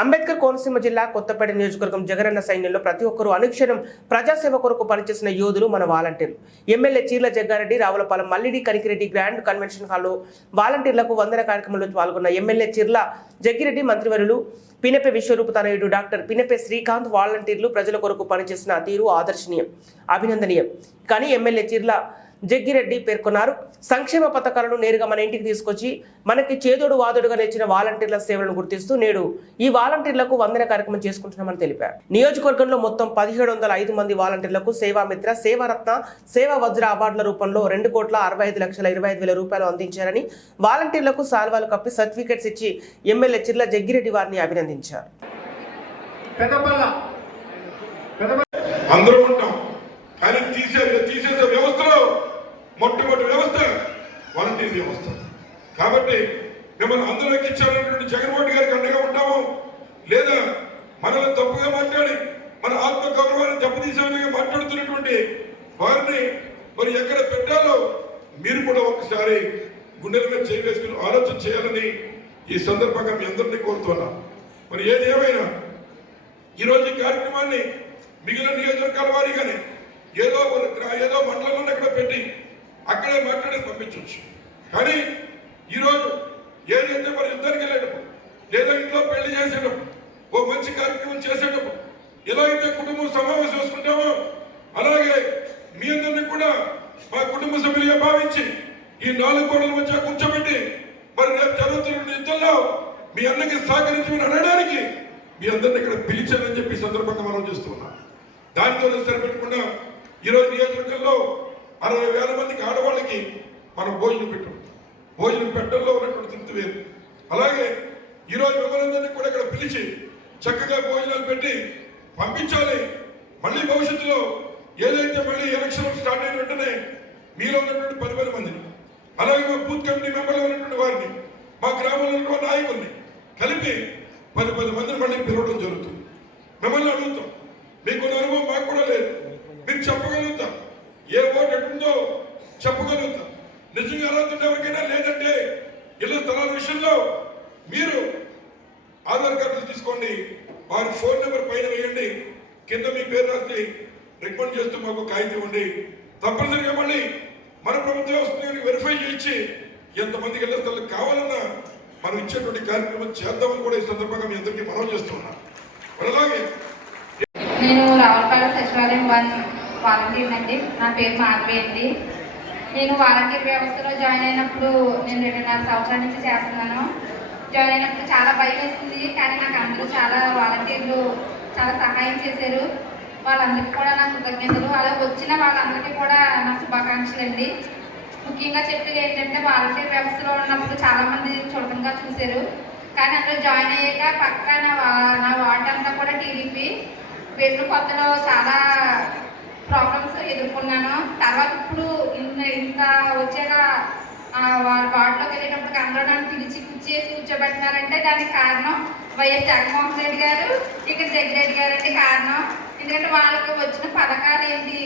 అంబేద్కర్ కోనసీమ జిల్లా కొత్తపేట నియోజకవర్గం జగనన్న సైన్యంలో ప్రతి ఒక్కరూ అనుక్షణం ప్రజాసేవ కొరకు పనిచేసిన యోధులు మన వాలంటీర్లు. MLA Cheerla Jaggareddy Ravulapalem Mallidi Kanikireddy grand convention హాల్లో వాలంటీర్లకు వందన కార్యక్రమంలో పాల్గొన్న ఎమ్మెల్యే చీర్ల జగ్గిరెడ్డి, మంత్రివర్యులు పినెపె విశ్వరూప తనయుడు డాక్టర్ పినెపె శ్రీకాంత్ వాలంటీర్లు ప్రజల కొరకు పనిచేసిన తీరు ఆదర్శనీయం, అభినందనీయం. కానీ ఎమ్మెల్యే చీర్ల జగ్గిరెడ్డి పేర్కొన్నారు, సంక్షేమ పథకాలను నేరుగా మన ఇంటికి తీసుకొచ్చి మనకి చేదోడు వాదోడుగా నిలిచిన వాలంటీర్ల సేవలను గుర్తిస్తూ నేడు ఈ వాలంటీర్లకు వందన కార్యక్రమం చేసుకుంటున్నామని తెలిపారు. నియోజకవర్గంలో మొత్తం 1705 మంది వాలంటీర్లకు సేవామిత్ర, సేవారత్న, సేవా వజ్ర అవార్డుల రూపంలో 2,65,25,000 రూపాయలు అందించారని, వాలంటీర్లకు సాల్వాలు కప్పి సర్టిఫికెట్స్ ఇచ్చి ఎమ్మెల్యే చీర్ల జగ్గిరెడ్డి వారిని అభినందించారు. మొట్టమొదటి వ్యవస్థ వాలంటీర్ వ్యవస్థ. కాబట్టి మిమ్మల్ని అందులోకి ఇచ్చారనేటువంటి జగన్మోహన్ గారికి అండగా ఉంటాము, లేదా మనల్ని తప్పుగా మాట్లాడి మన ఆత్మగౌరవాన్ని దెబ్బతీసే విధంగా మాట్లాడుతున్నటువంటి వారిని మరి ఎక్కడ పెట్టాలో మీరు కూడా ఒకసారి గుండెల మీద చేయి వేసుకుని ఆలోచన చేయాలని ఈ సందర్భంగా మీ అందరినీ కోరుతున్నా. మరి ఏది ఏమైనా ఈరోజు ఈ కార్యక్రమాన్ని మిగిలిన నియోజకవర్గాల వారీగానే ఏదో మండలంలో ఎక్కడ పెట్టి అక్కడే మాట్లాడి పంపించవచ్చు. కానీ ఈరోజు ఏదైతే మరి యుద్ధానికి వెళ్ళేటప్పుడు, లేదా ఇంట్లో పెళ్లి చేసేటప్పుడు, ఓ మంచి కార్యక్రమం చేసేటప్పుడు ఎలా అయితే కుటుంబం సమావేశం చేసుకుంటామో అలాగే మీ అందరినీ కూడా మా కుటుంబ సభ్యులుగా భావించి ఈ 4 గోడల మధ్య కూర్చోబెట్టి మరి రేపు జరుగుతున్న యుద్ధంలో మీ అన్నకి సహకరించమని అనడానికి మీ అందరినీ ఇక్కడ పిలిచానని చెప్పి సందర్భంగా మనం చేస్తున్నాం. దానితో సరిపెట్టకుండా ఈరోజు నియోజకవర్గంలో 60,000 మందికి ఆడవాళ్ళకి మనం భోజనం పెట్టాం. భోజనం పెట్టడంలో ఉన్నటువంటి తృప్తి వేరు. అలాగే ఈరోజు మిమ్మల్ని కూడా ఇక్కడ పిలిచి చక్కగా భోజనాలు పెట్టి పంపించాలి. మళ్ళీ భవిష్యత్తులో ఏదైతే మళ్ళీ ఎలక్షన్ స్టార్ట్ అయిన వెంటనే మీలో ఉన్నటువంటి 10,000 మందిని, అలాగే మా బూత్ కమిటీ మెంబర్లో ఉన్నటువంటి వారిని, మా గ్రామంలో ఉన్నటువంటి నాయకుల్ని కలిపి 10 మందిని మళ్ళీ పిలవడం జరుగుతుంది. మిమ్మల్ని అడుగుతాం, మీకున్న అనుభవం మాకు కూడా లేదు, మీరు చెప్పగలుగుతాం, ఏ ఓటు ఎటుందో చెప్పగలుగుతాం. నిజంగా అర్హత ఎవరికైనా లేదంటే ఇళ్ల స్థలాల విషయంలో మీరు ఆధార్ కార్డులు తీసుకోండి, వారి ఫోన్ నెంబర్ పైన వేయండి, కింద మీ పేరు రాసి రికమెండ్ చేస్తూ మాకు కాగితం ఇవ్వండి. తప్పనిసరిగా మళ్ళీ మన ప్రభుత్వ వ్యవస్థని వెరిఫై చేయించి ఎంతమందికి ఇళ్ల స్థలాలు కావాలన్నా మనం ఇచ్చేటువంటి కార్యక్రమం చేద్దామని కూడా ఈ సందర్భంగా మీ అందరికీ మనం చేస్తున్నాం. అలాగే నేను రావులపాలెం సచివాలయం 1 వాలంటీర్ అండి. నా పేరు మాధవి అండి. నేను వాలంటీర్ వ్యవస్థలో జాయిన్ అయినప్పుడు నేను 2.5 సంవత్సరాల నుంచి చేస్తున్నాను. జాయిన్ అయినప్పుడు చాలా భయం వేస్తుంది, కానీ నాకు అందరూ చాలా వాలంటీర్లు చాలా సహాయం చేశారు. వాళ్ళందరికీ కూడా నా కృతజ్ఞతలు. అలా వచ్చిన వాళ్ళందరికీ కూడా నా శుభాకాంక్షలు అండి. ముఖ్యంగా చెప్పేది ఏంటంటే, వాలంటీర్ వ్యవస్థలో ఉన్నప్పుడు చాలామంది చులకనగా చూశారు, కానీ అందులో జాయిన్ అయ్యాక పక్కా నా వార్డు అంతా కూడా టీడీపీ. పెట్టిన కొత్తలో చాలా ప్రాబ్లమ్స్ ఎదుర్కొన్నాను. తర్వాత ఇప్పుడు ఇంత వచ్చాక వార్డులోకి వెళ్ళేటప్పటికి అందరూ నన్ను పిలిచి కూర్చేసి కూర్చోబెట్టినారంటే దానికి కారణం వైఎస్ జగన్మోహన్ రెడ్డి గారు, ఇక్కడ జగ్గిరెడ్డి గారు అంటే కారణం. ఎందుకంటే వాళ్ళకి వచ్చిన పథకాలు ఏంటి,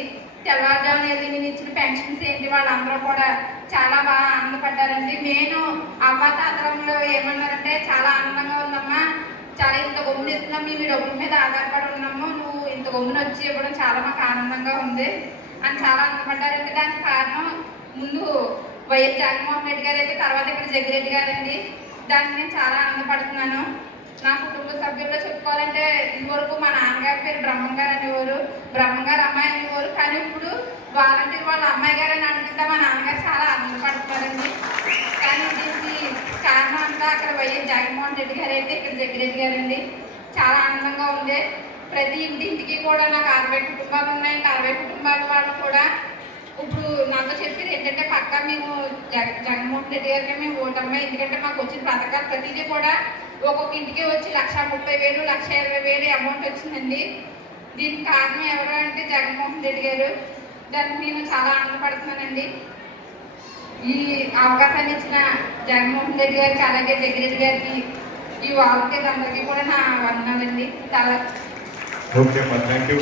తెల్లవారుజామున వెళ్ళి నేను ఇచ్చిన పెన్షన్స్ ఏంటి, వాళ్ళందరూ కూడా చాలా బాగా ఆనందపడ్డారండి. నేను అమ్మ తాతరంలో ఏమన్నారంటే, చాలా ఆనందంగా ఉందమ్మా, చాలా ఇంత గమ్మున ఇస్తున్నాం, మేము ఈ డబ్బుల మీద ఆధారపడి ఉన్నాము, నువ్వు ఇంత గమ్మున వచ్చి ఇవ్వడం చాలా మాకు ఆనందంగా ఉంది అని చాలా ఆనందపడ్డారంటే దానికి కారణం ముందు వైఎస్ జగన్మోహన్ రెడ్డి గారు అయితే, తర్వాత ఇక్కడ జగ్గిరెడ్డి గారండి. దానికి నేను చాలా ఆనందపడుతున్నాను. నా కుటుంబ సభ్యుల్లో చెప్పుకోవాలంటే, ఇదివరకు మా నాన్నగారి పేరు బ్రహ్మంగారు అనేవారు, బ్రహ్మంగారు అమ్మాయి అనేవారు, కానీ ఇప్పుడు వాలంటీర్ వాళ్ళ అమ్మాయి గారు అని అనుకుంటే మా నాన్నగారు చాలా ఆనందపడుతున్నారండి. కానీ దీనికి కారణం అంతా అక్కడ వైఎస్ జగన్మోహన్ రెడ్డి గారు అయితే ఇక్కడ జగ్గిరెడ్డి గారండి. చాలా ఆనందంగా ఉంది. ప్రతి ఇంటింటికి కూడా నాకు 60 కుటుంబాలు ఉన్నాయి. 60 కుటుంబాల వాళ్ళు కూడా ఇప్పుడు నాతో చెప్పేది ఏంటంటే, పక్కా మేము జగన్మోహన్ రెడ్డి గారికి మేము ఓటమ్మా, ఎందుకంటే మాకు వచ్చిన పథకాలు ప్రతిదీ కూడా ఒక్కొక్క ఇంటికి వచ్చి 1,30,000, 1,20,000 అమౌంట్ వచ్చిందండి. దీనికి కారణం ఎవరు అంటే జగన్మోహన్ రెడ్డి గారు. దానికి నేను చాలా ఆనందపడుతున్నానండి. ఈ అవకాశాన్ని ఇచ్చిన జగన్మోహన్ రెడ్డి గారికి, అలాగే జగ్గిరెడ్డి గారికి, ఈ వాలంటీర్లు అందరికీ కూడా నా వందనాలండి. చాలా ఓకే, థ్యాంక్ యూ.